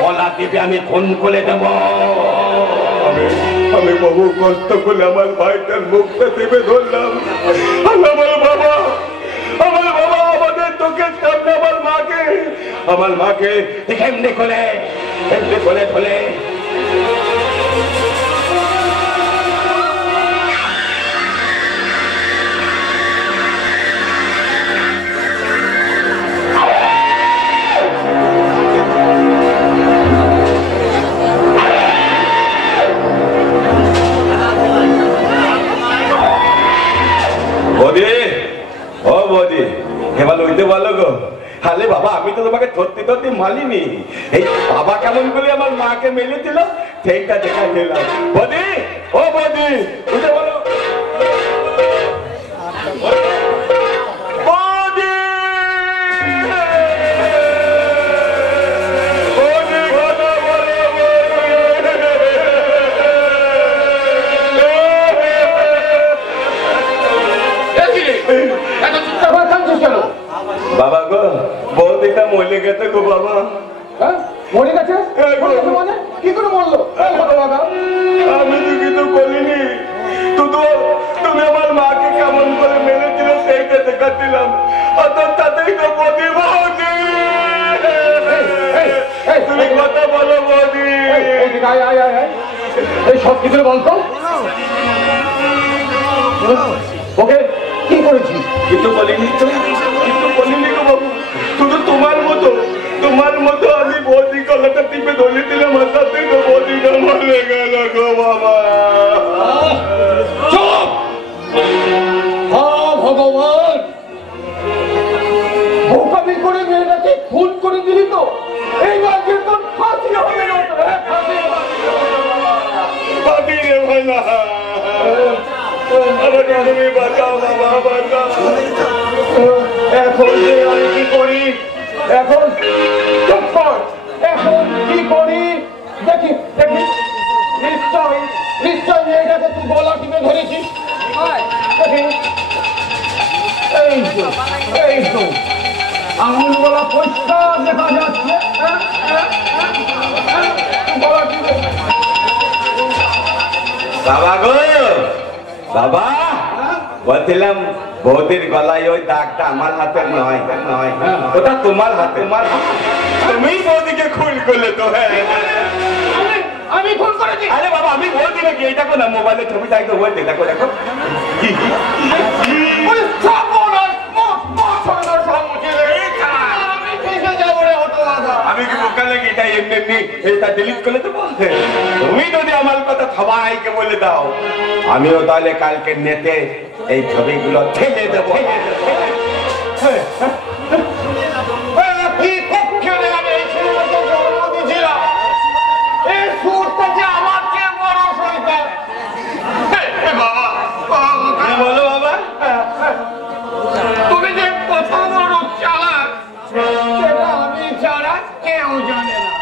গলা টিপে আমি খুন করে দেব। আমি বহু কষ্ট করে আমার ভাইটার মুখটা টিপে ধরলাম। আমার বাবা আমাদের চোখের সামনে আমার মাকে এমনি করে ধরে বৌদি এবার হইতে বলো গো। আরে বাবা, আমি তো তোমাকে ধরতে মালিনি। এই বাবা কেমন করে আমার মাকে মেলে দিল সেইটা দেখা গেলাম। বৌদি, ও বৌদি, উঠে বলো। বাবা গো, বৌদিটা মরে গেছে গো বাবা। মরে গেছে মানে? কি করে মরলো? আমি তো কিছু করিনি, তুমি আমার মাকে কেমন করে মেরেছিল সেইটা দেখাচ্ছিলাম। তাতেই তো বৌদি তুমি কথা বলো বৌদি। এই সব কিছু বলতো ওকে কি করেছিস? কিছু বলিনি গো বাবু, শুধু তোমার মতো আমি বৌদি গলাটা টিপে ধরে দিলাম। তাতেই তো বৌদিটা মরে গেল গো বাবা। ভগবান, ভোকামি করে মেয়েটাকে খুন করে দিলি তো। এইবার কিন্তু ফাঁসি হবে না। ফাঁসি রে ভাই না, আমাকে তুমি বাঁচাও বাবা, বাঁচাও। এখন যে আমি কি করি? এখন কি করি? দেখি নিশ্চয় মেয়েটাকে তুই গলা টিপে ধরেছিস। এই তো আঙুল গলা পরিষ্কার দেখা যাচ্ছে। গলা টিপে বাবা গো, বাবা বলছিলাম বৌদির গলায় ওই দাগটা আমার হাতে নয়, ওটা তোমার হাতে। তুমি বৌদিকে খুন করলে তো? হ্যাঁ, আমি খুন করেছি। আরে বাবা, আমি বলছি নাকি? এই দেখো না, মোবাইলে ছবি দেখো, বলছি দেখো। আমি কি বোকা নাকি? এটা এমনি এটা ডিলিট করে দেবো? তুমি যদি আমার কথা সবাইকে বলে দাও, আমিও তাহলে কালকে নেটে এই ছবিগুলো ঠেলে দেবো। বলো বাবা, তুমি যে কথা বড় চালাক, সেটা আমি ছাড়া কেউ জানে না।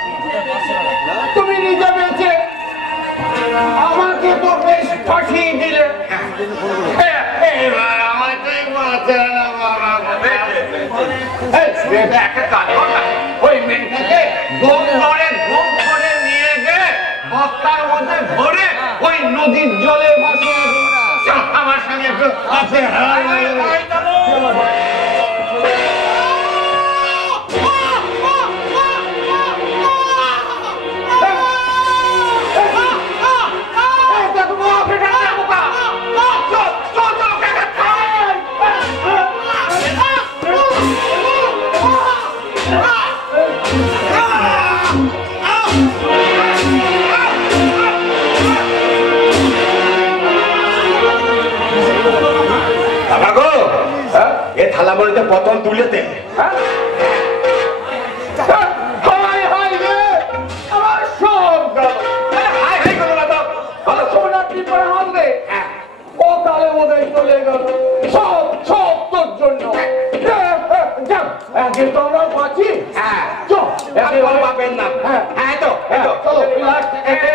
তুমি নিজে বেঁচে আমাকে তো বেশ ফাঁসিয়ে দিলে। এবার আমাকে বাঁচা না বাবা। একটা কাজ কর না, ওই মেয়েটাকে গোল করে নিয়ে গে বস্তার মধ্যে ভরে ওই নদীর জলে ভাসিয়ে আমার সঙ্গে একটু আছে। থালা বলতে পতন তুলেতে আমার সব হয়ে চলে গেল, সব সব তোর জন্য। আগে তো আমরা বাঁচি। হ্যাঁ চল, আগে ওর বাপের নাম। হ্যাঁ হ্যাঁ তো চলো লাস্ট থেকে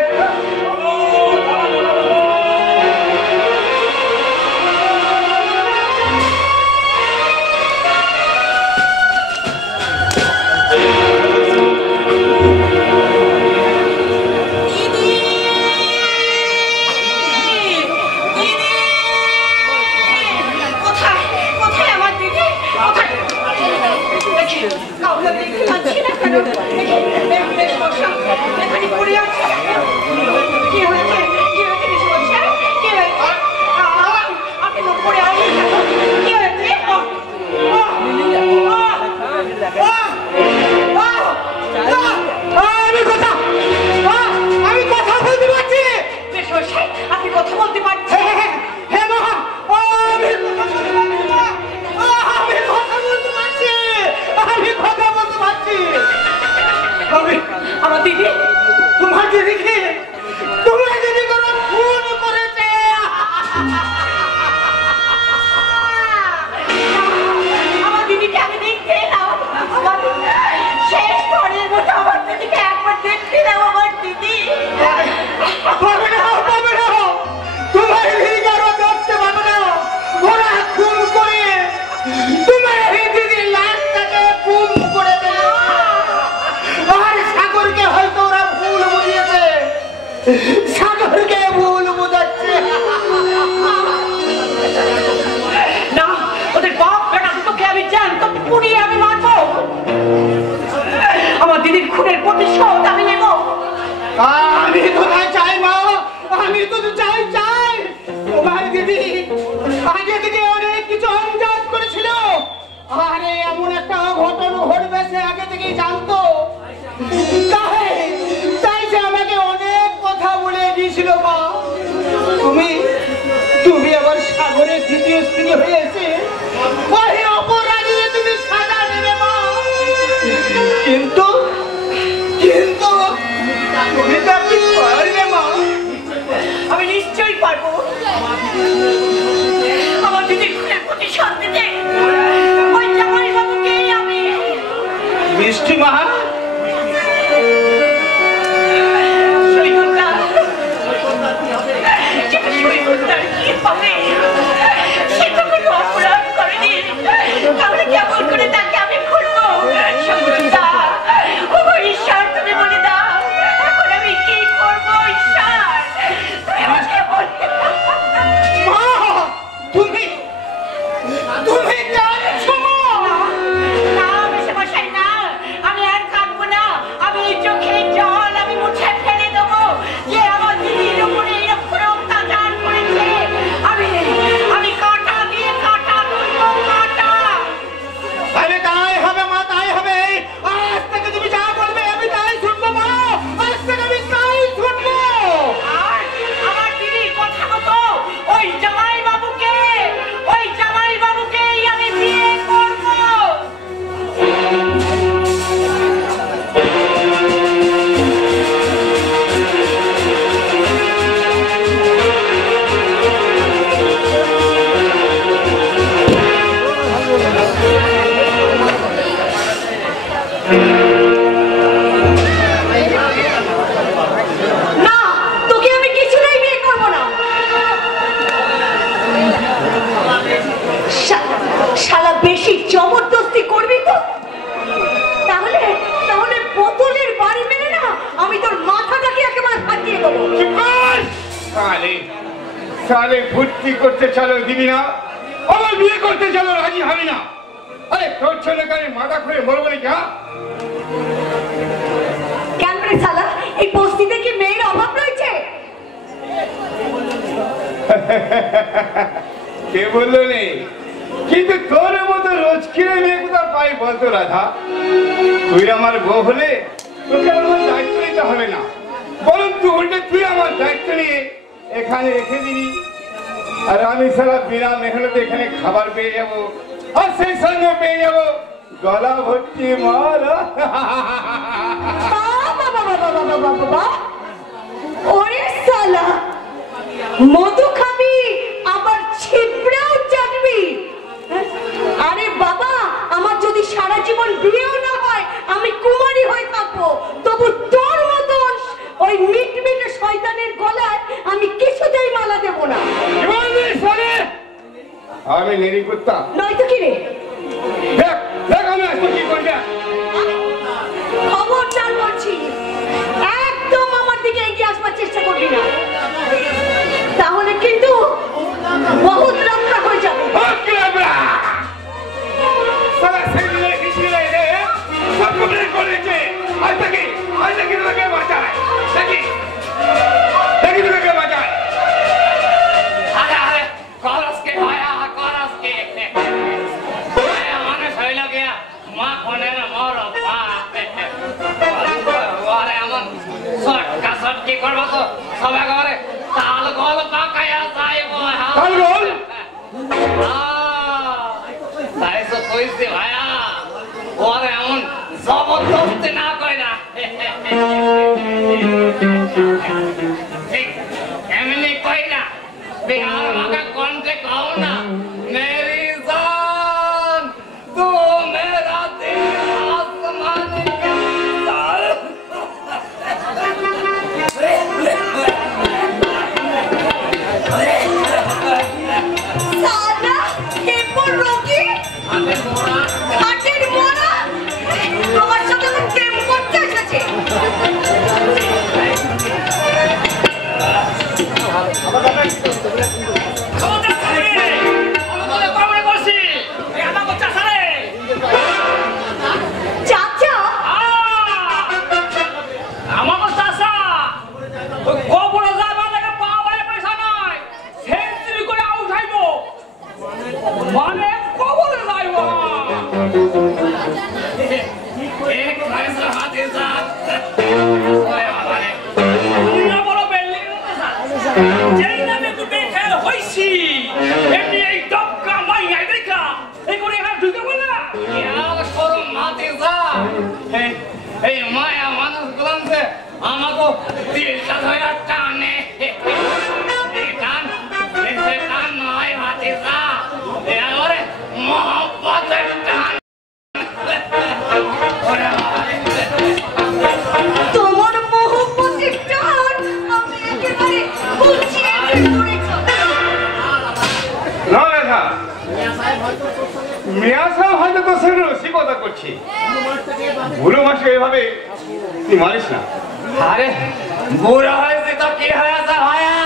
সাগরকে ভুল বোঝাচ্ছে। না, ওদের বাপ বেটা দুটোকে আমি জানতো পুড়িয়ে আমি মারবো। আমার দিদির খুনের প্রতিশোধ আমি নেব। আমি তো চাই মা, আমি তো চাই তোমার দিদি আগে থেকে অনেক কিছু আন্দাজ করেছিল। আরে এমন একটা ঘটনা ঘটবে সে আগে থেকেই জানতো। তাই সে আমাকে অনেক কথা বলে দিয়েছিল মা। তুমি আবার সাগরের দ্বিতীয় স্ত্রী হয়েছে, ওই অপরাধী তুমি সাজা দেবে মা। কিন্তু তুমি তো কি পারবে মা? আমি নিশ্চয়ই পারবো। আমার দিদির খুনের প্রতিশোধ দিতে ওই জামাই বাবুকে আমি মিষ্টি মা साले भर्ती करते चलो दिबी ना आबार बिये करते चलो राजी हबी ना अरे तोर छेले काने माथा खुले मरबो ना क्या কেন রে শালা এই বস্তিতে কি মেয়ের অভাব রয়েছে? কে বললো রে কিন্তু তোর মতো রোজ কিনে মেয়ে কোথা পাই বলতো রাধা তুই আমার বউ হলে তোকে আমার দায়িত্ব নিতে হবে না বরং তুই উল্টে তুই আমার দায়িত্ব নিয়ে এখানে রেখে দিবি আর আমি সারা বিনা মেহনতে এখানে খাবার পেয়ে যাবো আর সেই সঙ্গে পেয়ে যাবো গলা ভর্তি মাল ওরে শালা মধু খাবি আবার ছিপ আমি নিরিকুত্তা নয়তো কি রে? দেখ দেখ আমি আসবো কি করবি। খবরদার বলছি, একদম আমার দিকে এগিয়ে আসবার চেষ্টা করবি না, তাহলে কিন্তু বহুত লঙ্কা হয়ে যাবে। কি করবো তো সবাই করে তাল গোল পাকায়া যাইব তাল গোল তাই তো কইছি ভাইয়া ওরে এমন জবরদস্তি না কই না ঠিক এমনি কই না বিহার ভাগা কণ্ঠে কও না মেরি জান তু মেরা দিল আসমান কে তাল সালা এরপর রোগী হাটের মোড়া আমার সাথে প্রেম করতে এসেছে। চাচা আমাকে চাচা কবর যাবার লাগে পাওয়ার পয়সা নাই, সেঞ্চুরি করে আউট হইব মানে কবরে যাইব। एक पैसा हाथे साथ ओए बाबा रे না বড় বিল্ডিং যেই নামে গুটে খেল হইছি এমনি এই ডক্কা মাইয়া দেখা এই করে এখানে ঢুকে বলা यार करो माथे साथ এই মায়া মানুষ গুলাম সে আমাকে দিলটা ধরে টানে এই টান এই টান নয় হাতে সাথ এবারে মোহব্বতের টান ওরে বাবা রে তোমার মোহব্বতের টান আমি একেবারে বুঝিয়ে পড়েছি। না লেখা মিয়া সাহেব হয়তো তো সে রসিকতা করছে। বুড়ো মাসে এভাবে তুই মানিস না। আরে বুড়ো হয়েছে তো কি হয়েছে ভাইয়া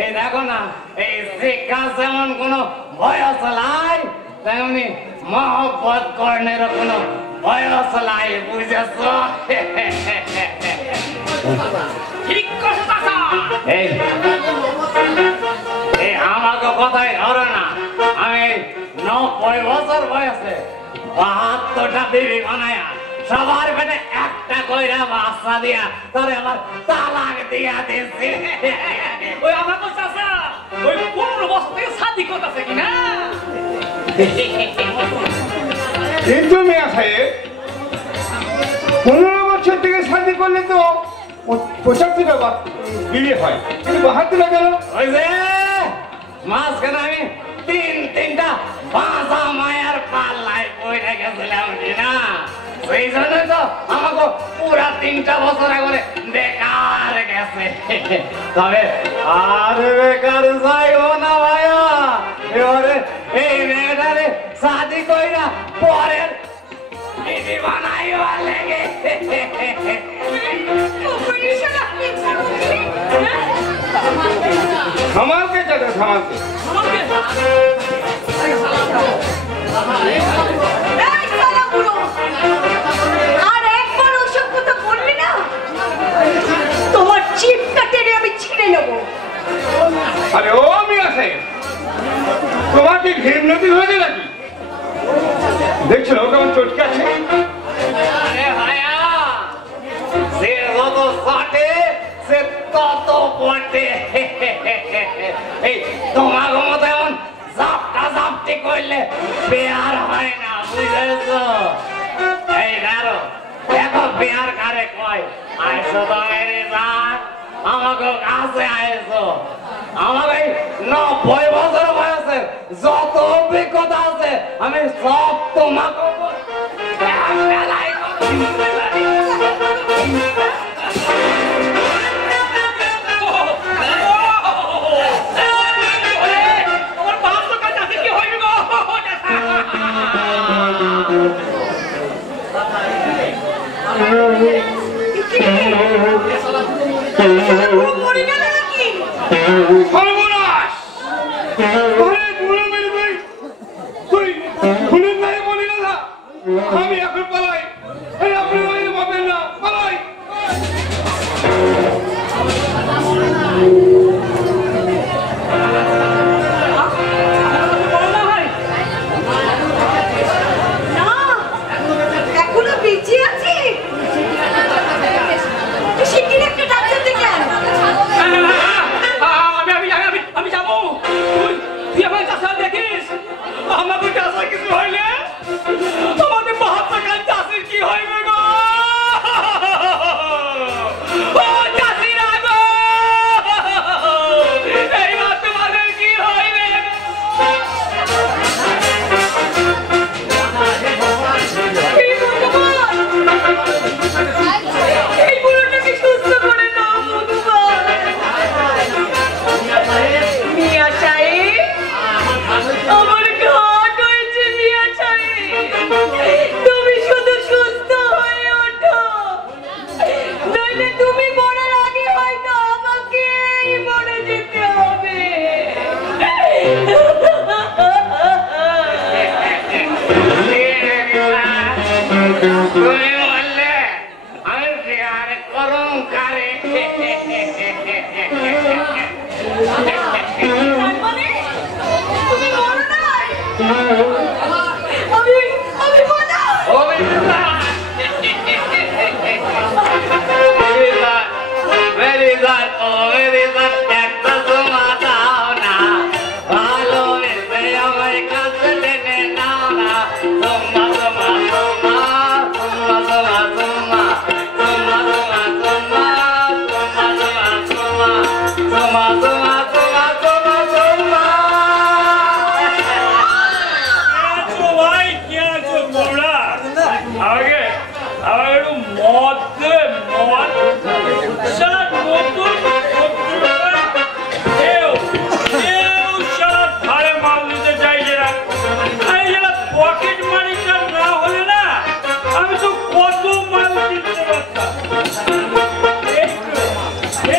এই দেখো না এই শিক্ষা যেমন কোনো বয়স নাই তেমনি মহব্বত কর্ণের কোনো বয়স নাই বুঝেছ ঠিক কথা চাচা এই এই আমাকে কথাই ধরো না আমি 90 বছর বয়সে 72টা বিবি বানায়া সবার পেটে একটা কইরা বাচ্চা দিয়া তোরে আমার তালাক দিয়া দিছি ওই আমাকে চাচা ওই 15 বছর থেকে শাদি করতেছে কিনা কিন্তু মিয়া সাহেব 15 বছর থেকে শাদি করলে তো 75টা বিয়ে হয়, কিন্তু 72টা গেল। ওই যে মাঝখানে আমি তিনটা বাঁচা মায়ের পাল্লায় পড়ে গেছিলাম না সেই জন্য তো আমাকে পুরা 3টা বছর করে বেকার গেছে তবে আর বেকার যাইব না ভাইয়া এবারে এই মেয়েটারে শাদি কইরা পরের বিবি বানাইবার লেগে সামালকে চাচা সামালকে এই সালা বুড়ো, আর একবার ওসব কথা বলবি না, তোমার চিপটা টেনে আমি ছিঁড়ে নেবো। আরে ও মিয়া সাহেব তোমার কি ঘৃণতি হয়েছে নাকি? দেখছো না ও কেমন চটকে আছে? আরে ভাইয়া সে যত ফাটে সে তত পটে এই তোমার মতো এমন জাপটা জাপটি করলে বেয়ার হয় না বুঝেছ এই ধরো দেখো বেয়ার কারে কয় আইসো তো মেরে যান আমাকে কাছে আইসো আমার এই 90 বছর বয়সে যত অভিজ্ঞতা আছে আমি সব তোমাকে আমার বাপ তো কাছে সর্বনাশ! আরে বুড়ো মেরে তুই খুলেন নাই বলি না, আমি এখন পালাই। আপনি বাইরে পাবেন না, পালাই। এখনো বেঁচে আছি? শিগগির একটা ডাক্তার ডেকে আন। আমি যাবো। তুই আমার চাষা দেখিস, আমাদের চাষা কিছু হইলে আমাদের বাহাত্তর কাল চাষের কি হইবে গো? ও চাষিরা গো, এইবার তোমাদের কি হইবে? এই বুড়োটাকে সুস্থ করে দাও মধুবান। মিয়া সাহেব, আমার ঘাট হয়েছে মিয়া সাহেব। তুমি শুধু সুস্থ হয়ে ওঠো, নইলে তুমি মরার আগে হয়তো আমাকেই মরে যেতে হবে। তুমি বললে আমি বিহার করুন কারে। মানে তুমি মরো নাই? আমি বলা Very good, oh very good, একটা তোমা দাও না, ভালো বেশে আমার কাছে টেনে নাও না, তোমা তোমা তোমা তোমা তোমা তোমা তোমা তোমা তোমা তোমা তোমা তোমা তোমা তোমা তোমা। ভাই কি আছো তোমরা? আমাকে একটু মদ দেবে, মদ। সারা নতুন সারা ধারে মাল দিতে চাইছে না। আমি যারা পকেট মানিটা না হলে না, আমি তো কত মাল দিতে পারতাম।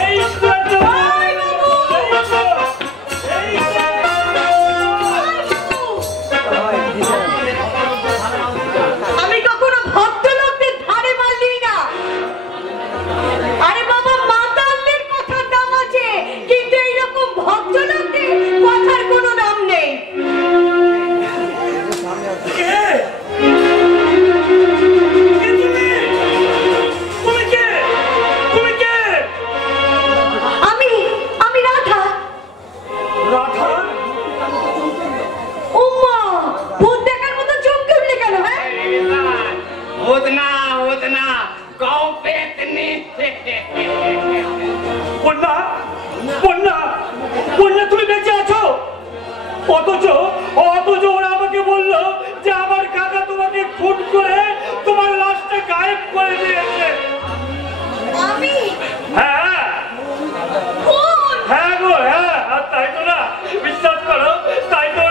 এই আমি কখনো ভদ্রলোকদের ধারে মাল দিই না। আরে বাবা, মাতালদের কথার দাম আছে, কিন্তু এইরকম ভদ্রলোকদের কথার কোনো দাম নেই। আমি রাধা। রাধা? উম্মা, ভূত দেখার মতো চমকে উঠলে কেন? হ্যাঁ, উদনা উদনা গাও পেতনি। বন্যা, বন্যা, বন্যা, তুমি বেঁচে আছো? অথচ ওরা আমাকে বললো যে আমার কাকা তোমাকে খুন করে তোমার লাশটা গায়েব করে দিয়েছে। আমি হ্যাঁ হ্যাঁ গো, হ্যাঁ। আর তাই তো না, বিশ্বাস করো, তাই তো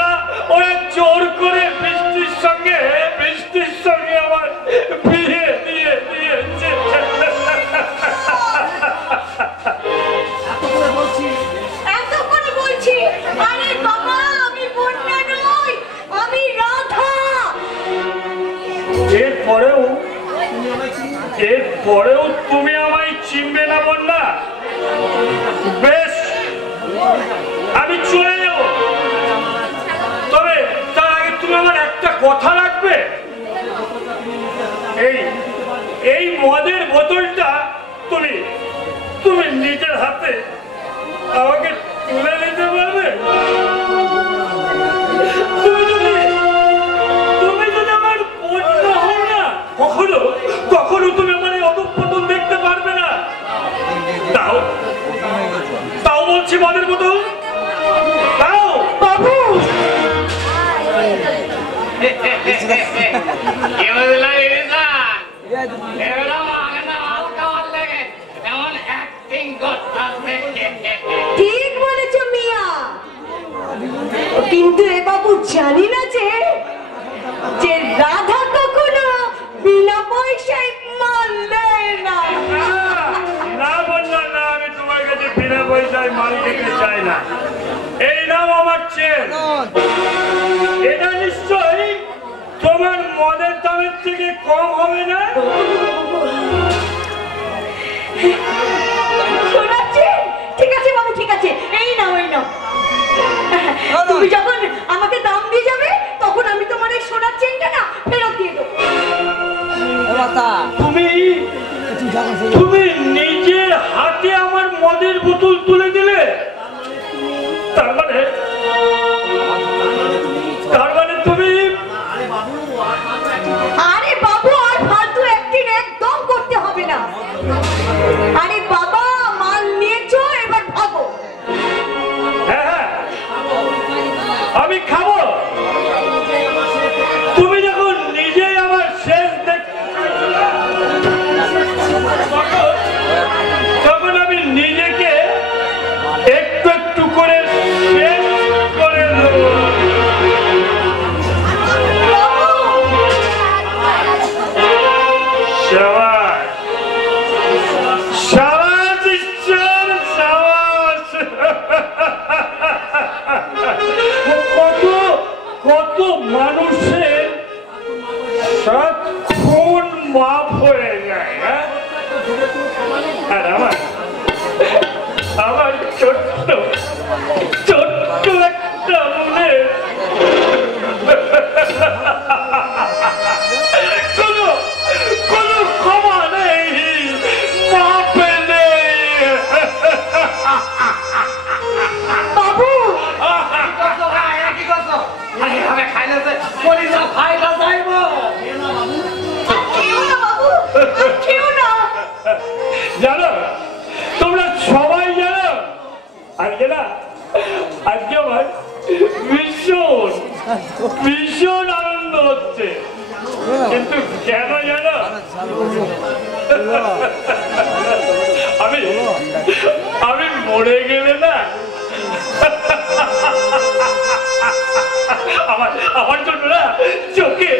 ওরা জোর করে বৃষ্টির সঙ্গে আমার বিয়ে দিয়ে দিয়েছে। এত করে বলছি। আরে বাবা, আমি বন্যা নই, আমি রাধা। এরপরেও তুমি আমায় চিনবে না বন্যা? বেশ, আমি চলে যাব। তবে তার আগে তুমি আমার একটা কথা রাখবে। এই মদের বোতলটা তুমি নিজের হাতে আমাকে তুলে নিতে পারবে? তুমি যদি আমার বন্ধু হও না, কখনো তুমি আমার এই অধঃপতন দেখতে পারবে না। তাও বলছি, মদের বোতল তাও। বাবু, কি বুঝলা ইরিসান? এরা মাগনা হালকা ভাল লাগে, এমন অ্যাক্টিং করতেছে। ঠিক বলেছো মিয়া, কিন্তু এ বাবু জানি না যে রাধা কখনো বিনা পয়সায় মাল দেয় না। না বললাম না, আমি তোমার কাছে বিনা পয়সায় মাল দেখতে চায় না। এই নাও আমার চেন। এটা নিশ্চয়ই তোমার মদের দামের থেকে কম হবে না। ঠিক আছে বাবু, ঠিক আছে, এই নাও, এই নাও। তুমি যখন আমাকে দাম দিয়ে যাবে তখন আমি তোমার এই সোনার চেনটা না ফেরত দিয়ে দেবো। তুমি নিজের হাতে আমার মদের বোতল তুলে দিলে, তার মানে তুমি। আরে বাবু, আর ফালতু একদিন একদম করতে হবে না। আরে বাবা, মাল নিয়েছো, এবার ভাগো। হ্যাঁ, আমি খাবো। তুমি যখন নিজেই আমার শেষ তখন আমি নিজেকে একটু একটু করে শেষ করে দেবো। শাবাশ, শাবাশ ঈশ্বর, শাবাশ। কত মানুষের সব খুন মাফ হয়ে যায়। আর আমার ছোট্ট একটা মনে কোনো ক্ষমা নেই, মাফ নেই। বাবু, জানো, তোমরা সবাই জানো, আজকে আমার ভীষণ আনন্দ হচ্ছে। কিন্তু কেন জানো, আমি মরে গেলে না আমার জন্য না চোখে